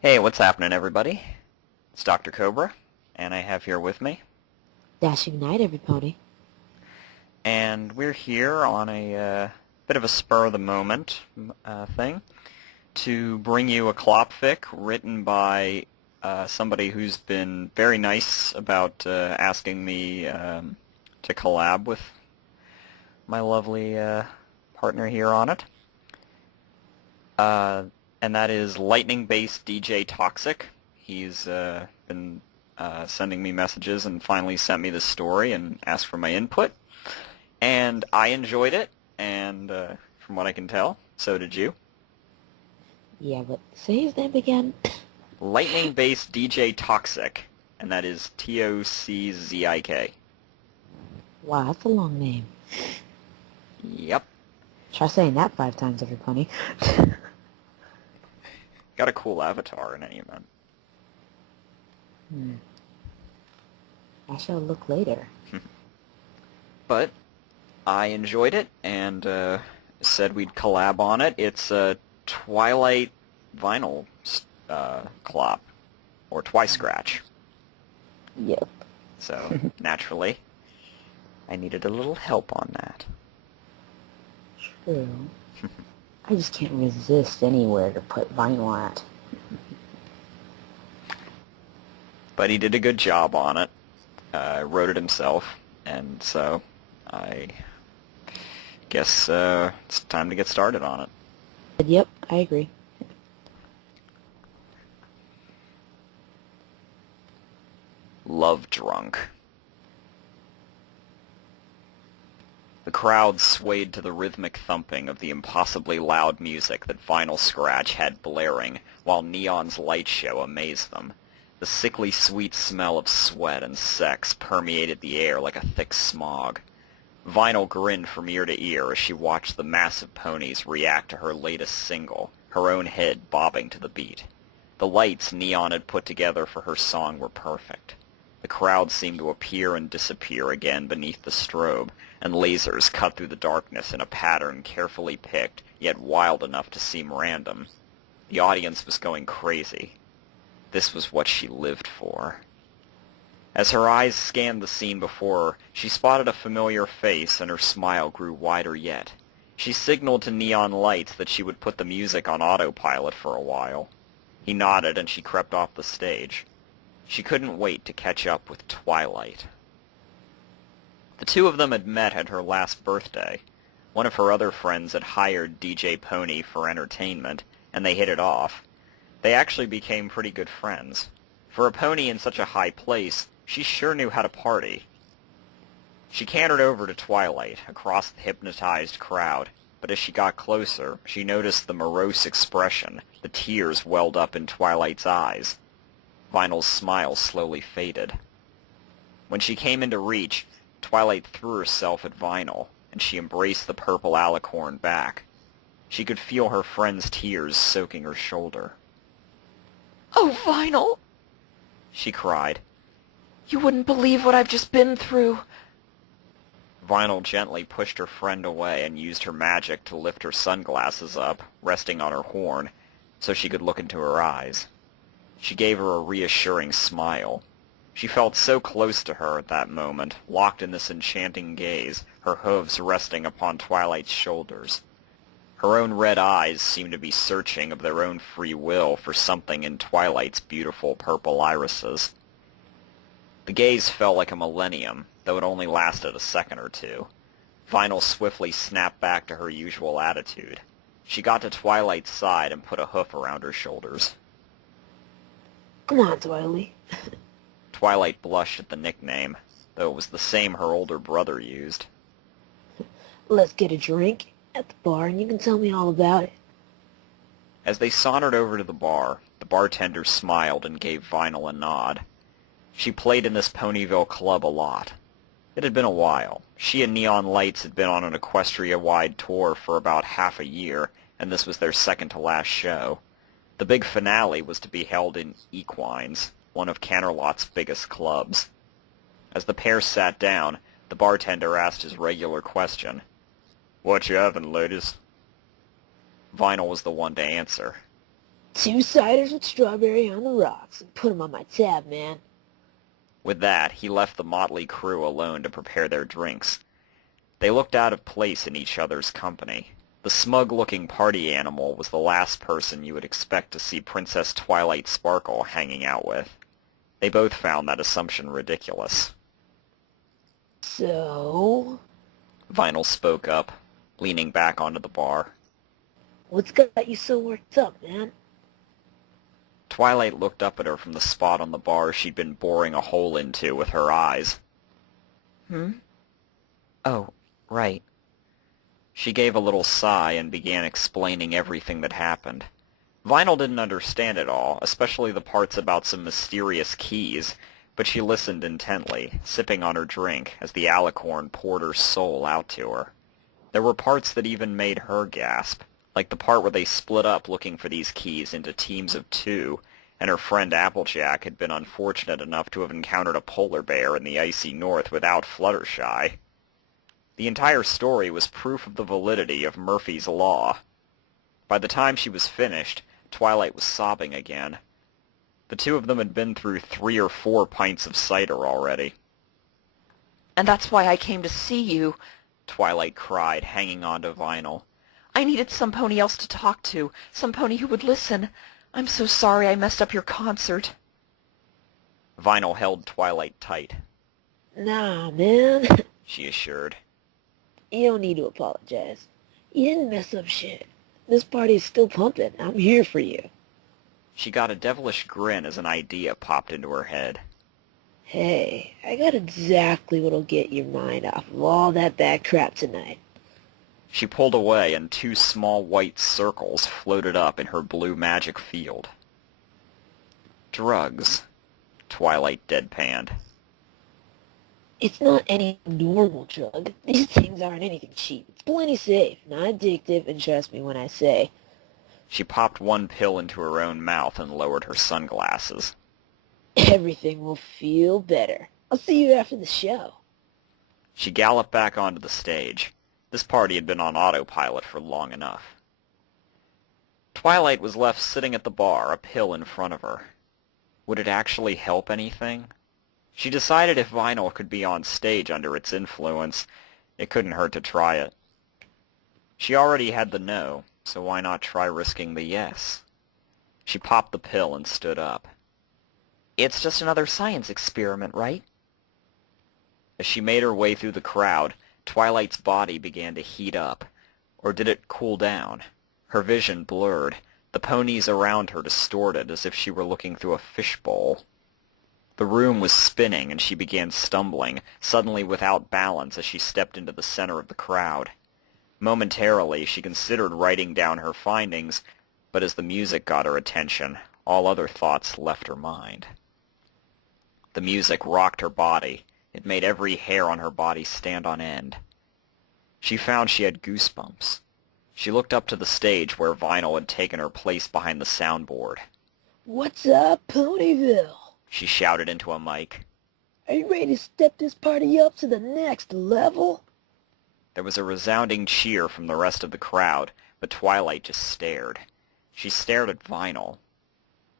Hey, what's happening, everybody? It's Dr. Cobra, and I have here with me. Dashing Knight, everybody. And we're here on a bit of a spur-of-the-moment thing to bring you a Clopfic written by somebody who's been very nice about asking me to collab with my lovely partner here on it. And that is lightning-based DJ Toczik. He's been sending me messages and finally sent me the story and asked for my input. And I enjoyed it, and from what I can tell, so did you. Yeah, but say his name again. Lightning-based DJ Toczik, and that is Toczik. Wow, that's a long name. Yep. Try saying that 5 times, everybody. Got a cool avatar in any event. I shall look later. But I enjoyed it and said we'd collab on it. It's a Twilight vinyl clop, or Twi-Scratch. Yep. So, naturally, I needed a little help on that. True. I just can't resist anywhere to put vinyl at. But he did a good job on it. Wrote it himself, and so I guess it's time to get started on it. Yep, I agree. Love Drunk. The crowd swayed to the rhythmic thumping of the impossibly loud music that Vinyl Scratch had blaring, while Neon's light show amazed them. The sickly sweet smell of sweat and sex permeated the air like a thick smog. Vinyl grinned from ear to ear as she watched the massive ponies react to her latest single, her own head bobbing to the beat. The lights Neon had put together for her song were perfect. The crowd seemed to appear and disappear again beneath the strobe, and lasers cut through the darkness in a pattern carefully picked, yet wild enough to seem random. The audience was going crazy. This was what she lived for. As her eyes scanned the scene before her, she spotted a familiar face, and her smile grew wider yet. She signaled to Neon Lights that she would put the music on autopilot for a while. He nodded, and she crept off the stage. She couldn't wait to catch up with Twilight. The two of them had met at her last birthday. One of her other friends had hired DJ Pony for entertainment, and they hit it off. They actually became pretty good friends. For a pony in such a high place, she sure knew how to party. She cantered over to Twilight, across the hypnotized crowd, but as she got closer, she noticed the morose expression. The tears welled up in Twilight's eyes. Vinyl's smile slowly faded. When she came into reach, Twilight threw herself at Vinyl, and she embraced the purple alicorn back. She could feel her friend's tears soaking her shoulder. "Oh, Vinyl!" she cried. "You wouldn't believe what I've just been through." Vinyl gently pushed her friend away and used her magic to lift her sunglasses up, resting on her horn, so she could look into her eyes. She gave her a reassuring smile. She felt so close to her at that moment, locked in this enchanting gaze, her hooves resting upon Twilight's shoulders. Her own red eyes seemed to be searching of their own free will for something in Twilight's beautiful purple irises. The gaze felt like a millennium, though it only lasted a second or two. Vinyl swiftly snapped back to her usual attitude. She got to Twilight's side and put a hoof around her shoulders. Come on, Twilight. Twilight blushed at the nickname, though it was the same her older brother used. Let's get a drink at the bar and you can tell me all about it. As they sauntered over to the bar, the bartender smiled and gave Vinyl a nod. She played in this Ponyville club a lot. It had been a while. She and Neon Lights had been on an Equestria-wide tour for about half a year, and this was their second-to-last show. The big finale was to be held in Equines, one of Canterlot's biggest clubs. As the pair sat down, the bartender asked his regular question. "What you having, ladies?" Vinyl was the one to answer. 2 ciders with strawberry on the rocks, and put 'em on my tab, man. With that, he left the motley crew alone to prepare their drinks. They looked out of place in each other's company. The smug-looking party animal was the last person you would expect to see Princess Twilight Sparkle hanging out with. They both found that assumption ridiculous. So, Vinyl spoke up, leaning back onto the bar. what's got you so worked up, man? Twilight looked up at her from the spot on the bar she'd been boring a hole into with her eyes. Oh, right. She gave a little sigh and began explaining everything that happened. Vinyl didn't understand it all, especially the parts about some mysterious keys, but she listened intently, sipping on her drink as the alicorn poured her soul out to her. There were parts that even made her gasp, like the part where they split up looking for these keys into teams of 2, and her friend Applejack had been unfortunate enough to have encountered a polar bear in the icy north without Fluttershy. The entire story was proof of the validity of Murphy's Law. By the time she was finished, Twilight was sobbing again. The two of them had been through 3 or 4 pints of cider already. And that's why I came to see you. Twilight cried, hanging on to Vinyl. I needed some pony else to talk to, some pony who would listen. I'm so sorry I messed up your concert. Vinyl held Twilight tight, Nah, man. she assured. You don't need to apologize. You didn't mess up shit. This party is still pumping. I'm here for you. She got a devilish grin as an idea popped into her head. Hey, I got exactly what'll get your mind off of all that bad crap tonight. She pulled away, and 2 small white circles floated up in her blue magic field. Drugs, Twilight deadpanned. It's not any normal drug. These things aren't anything cheap. It's plenty safe, not addictive, and trust me when I say... She popped 1 pill into her own mouth and lowered her sunglasses. Everything will feel better. I'll see you after the show. She galloped back onto the stage. This party had been on autopilot for long enough. Twilight was left sitting at the bar, a pill in front of her. Would it actually help anything? She decided if Vinyl could be on stage under its influence, it couldn't hurt to try it. She already had the no, so why not try risking the yes? She popped the pill and stood up. It's just another science experiment, right? As she made her way through the crowd, Twilight's body began to heat up. Or did it cool down? Her vision blurred, the ponies around her distorted as if she were looking through a fishbowl. The room was spinning, and she began stumbling, suddenly without balance as she stepped into the center of the crowd. Momentarily, she considered writing down her findings, but as the music got her attention, all other thoughts left her mind. The music rocked her body. It made every hair on her body stand on end. She found she had goosebumps. She looked up to the stage where Vinyl had taken her place behind the soundboard. What's up, Ponyville? She shouted into a mic. Are you ready to step this party up to the next level? There was a resounding cheer from the rest of the crowd, but Twilight just stared. She stared at Vinyl.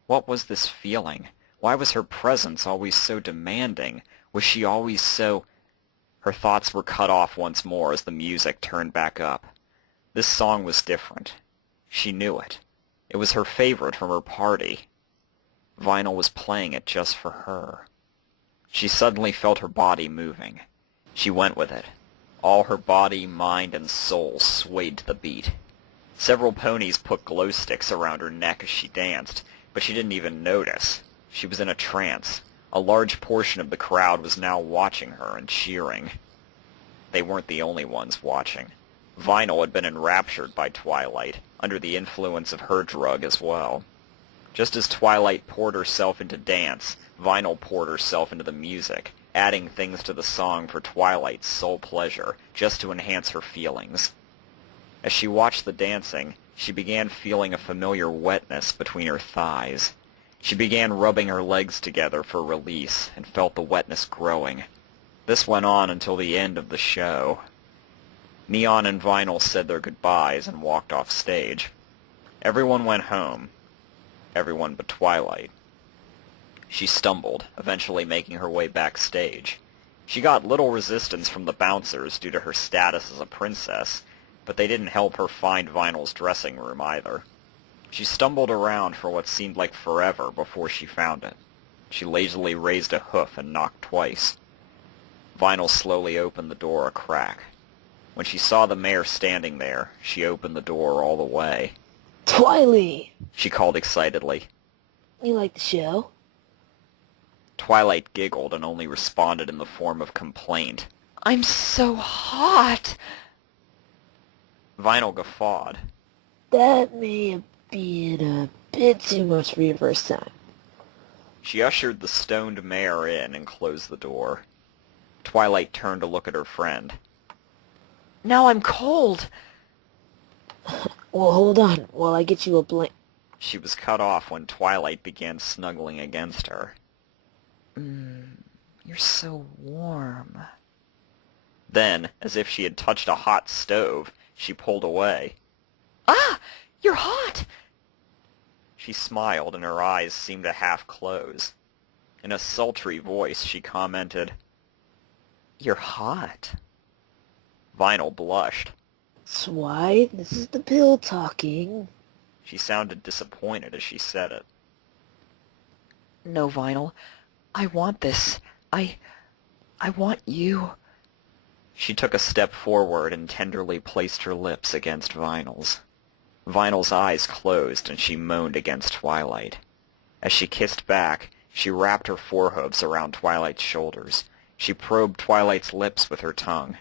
What was this feeling? Why was her presence always so demanding? Was she always so... Her thoughts were cut off once more as the music turned back up. This song was different. She knew it. It was her favorite from her party. Vinyl was playing it just for her. She suddenly felt her body moving. She went with it. All her body, mind, and soul swayed to the beat. Several ponies put glow sticks around her neck as she danced, but she didn't even notice. She was in a trance. A large portion of the crowd was now watching her and cheering. They weren't the only ones watching. Vinyl had been enraptured by Twilight, under the influence of her drug as well. Just as Twilight poured herself into dance, Vinyl poured herself into the music, adding things to the song for Twilight's sole pleasure, just to enhance her feelings. As she watched the dancing, she began feeling a familiar wetness between her thighs. She began rubbing her legs together for release, and felt the wetness growing. This went on until the end of the show. Neon and Vinyl said their goodbyes and walked off stage. Everyone went home. Everyone but Twilight. She stumbled, eventually making her way backstage. She got little resistance from the bouncers due to her status as a princess, but they didn't help her find Vinyl's dressing room either. She stumbled around for what seemed like forever before she found it. She lazily raised a hoof and knocked twice. Vinyl slowly opened the door a crack. When she saw the mayor standing there, she opened the door all the way. Twilight! She called excitedly. You like the show? Twilight giggled and only responded in the form of complaint. I'm so hot. Vinyl guffawed. That may have been a bit too much for your first time. She ushered the stoned mayor in and closed the door. Twilight turned to look at her friend. Now I'm cold. Well, hold on while I get you a blanket. She was cut off when Twilight began snuggling against her. You're so warm. Then, as if she had touched a hot stove, she pulled away. Ah! You're hot! She smiled and her eyes seemed to half close. In a sultry voice, she commented, "You're hot." Vinyl blushed. That's why this is the pill talking. She sounded disappointed as she said it. No, Vinyl. I want this. I want you. She took a step forward and tenderly placed her lips against Vinyl's. Vinyl's eyes closed and she moaned against Twilight. As she kissed back, she wrapped her forehoofs around Twilight's shoulders. She probed Twilight's lips with her tongue.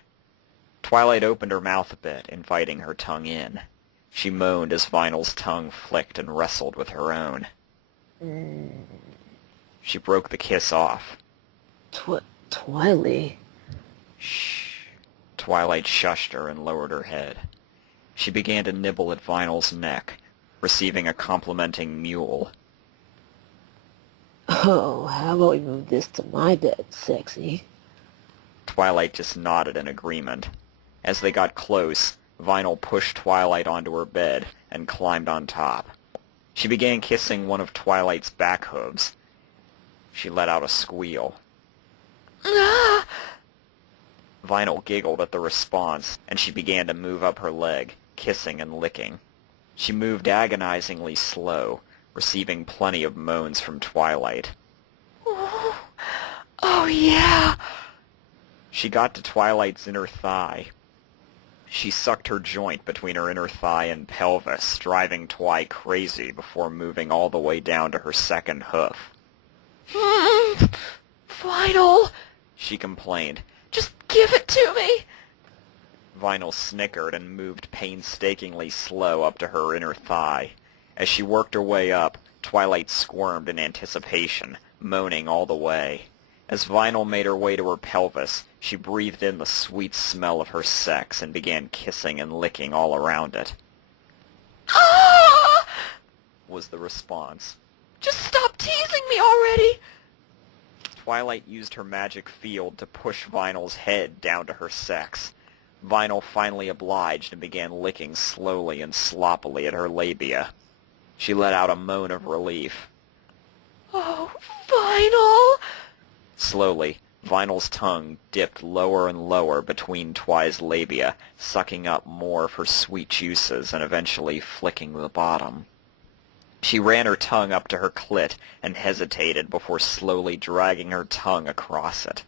Twilight opened her mouth a bit, inviting her tongue in. She moaned as Vinyl's tongue flicked and wrestled with her own. She broke the kiss off. Twilight? Shh. Twilight shushed her and lowered her head. She began to nibble at Vinyl's neck, receiving a complimenting mule. Oh, how about we move this to my bed, sexy? Twilight just nodded in agreement. As they got close, Vinyl pushed Twilight onto her bed and climbed on top. She began kissing one of Twilight's back hooves. She let out a squeal. Ah! Vinyl giggled at the response, and she began to move up her leg, kissing and licking. She moved agonizingly slow, receiving plenty of moans from Twilight. Oh, yeah. She got to Twilight's inner thigh. She sucked her joint between her inner thigh and pelvis, driving Twi crazy before moving all the way down to her second hoof. Vinyl, She complained. just give it to me. Vinyl snickered and moved painstakingly slow up to her inner thigh. As she worked her way up, Twilight squirmed in anticipation, moaning all the way. As Vinyl made her way to her pelvis, she breathed in the sweet smell of her sex and began kissing and licking all around it. Ah! Was the response. Just stop teasing me already. Twilight used her magic field to push Vinyl's head down to her sex. Vinyl finally obliged and began licking slowly and sloppily at her labia. She let out a moan of relief. Oh, Vinyl. Slowly, Vinyl's tongue dipped lower and lower between Twi's labia, sucking up more of her sweet juices and eventually flicking the bottom. She ran her tongue up to her clit and hesitated before slowly dragging her tongue across it.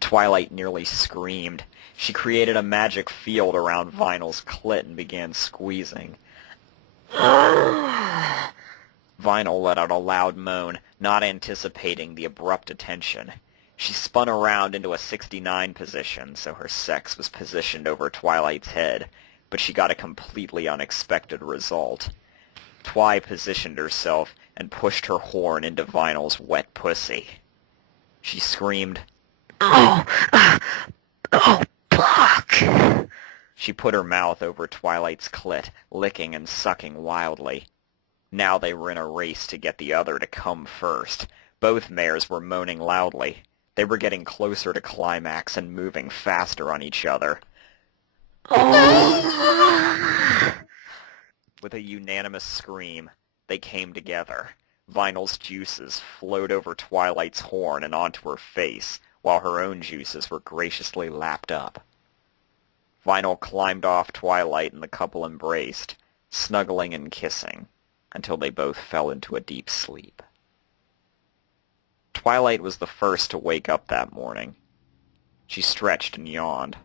Twilight nearly screamed. She created a magic field around Vinyl's clit and began squeezing. Vinyl let out a loud moan, not anticipating the abrupt attention. She spun around into a 69 position, so her sex was positioned over Twilight's head, but she got a completely unexpected result. Twi positioned herself and pushed her horn into Vinyl's wet pussy. She screamed, Oh, fuck! She put her mouth over Twilight's clit, licking and sucking wildly. Now they were in a race to get the other to come first. Both mares were moaning loudly. They were getting closer to climax and moving faster on each other. With a unanimous scream, They came together. Vinyl's juices flowed over Twilight's horn and onto her face, while her own juices were graciously lapped up. Vinyl climbed off Twilight and the couple embraced, snuggling and kissing, until they both fell into a deep sleep. Twilight was the first to wake up that morning. She stretched and yawned.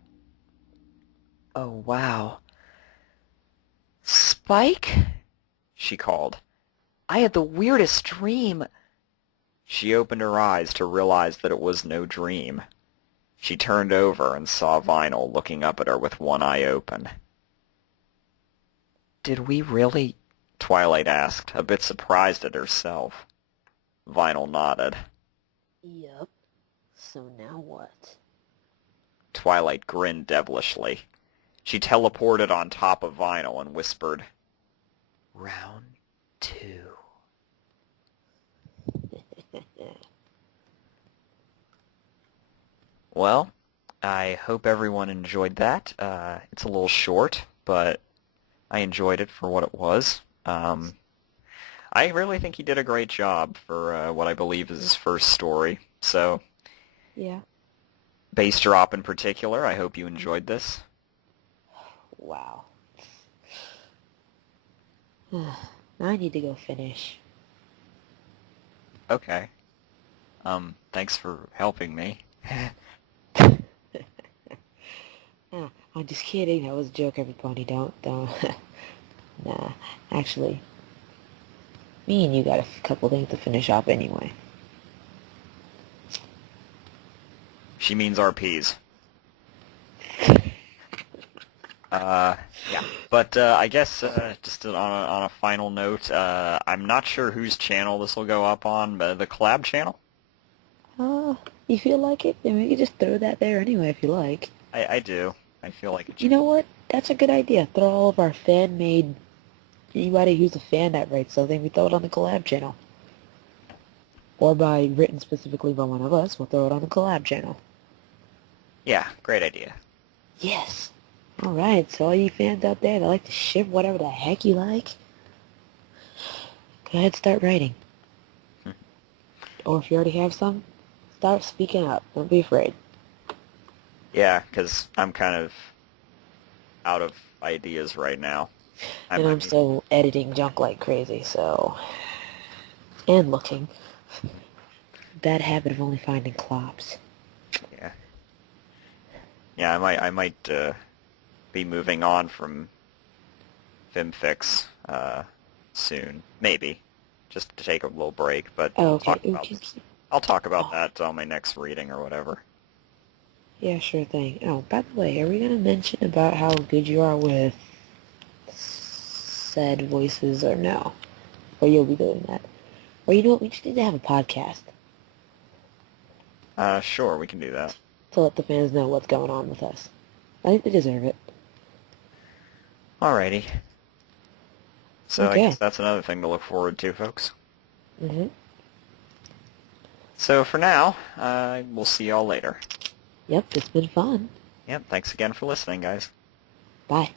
Oh, wow. Spike? She called. I had the weirdest dream. She opened her eyes to realize that it was no dream. She turned over and saw Vinyl looking up at her with one eye open. Did we really? Twilight asked, a bit surprised at herself. Vinyl nodded. Yup. So now what? Twilight grinned devilishly. She teleported on top of Vinyl and whispered, Round 2. Well, I hope everyone enjoyed that. It's a little short, but I enjoyed it for what it was. I really think he did a great job for what I believe is his first story. So, Yeah. Bass Drop in particular, I hope you enjoyed this. Wow. I need to go finish. Okay. Thanks for helping me. I'm just kidding. That was a joke, everybody. Don't. Nah. Actually, me and you got a couple things to finish off anyway. She means RPs. Yeah. But I guess just on a final note, I'm not sure whose channel this will go up on, but the collab channel? You feel like it? Then we can just throw that there anyway if you like. I do. I feel like it should. You know what? That's a good idea. Throw all of our fan-made... Anybody who's a fan that writes something, we throw it on the collab channel. Or by written specifically by one of us, we'll throw it on the collab channel. Yeah, great idea. Yes. Alright, so all you fans out there that like to ship whatever the heck you like, go ahead, start writing. Or if you already have some, start speaking up. Don't be afraid. Yeah, because I'm kind of out of ideas right now. And I'm still editing junk like crazy, so... And looking. Bad habit of only finding clops. Yeah. Yeah, I might be moving on from FimFix soon. Maybe. Just to take a little break, but Oh, okay. I'll talk about that on my next reading or whatever. Yeah, sure thing. Oh, by the way, are we going to mention about how good you are with said voices or no? Or you'll be doing that? Or you know what, we just need to have a podcast. Sure, we can do that. To let the fans know what's going on with us. I think they deserve it. Alrighty. So Okay. I guess that's another thing to look forward to, folks. Mm-hmm. So for now, we'll see y'all later. Yep, it's been fun. Yep, thanks again for listening, guys. Bye.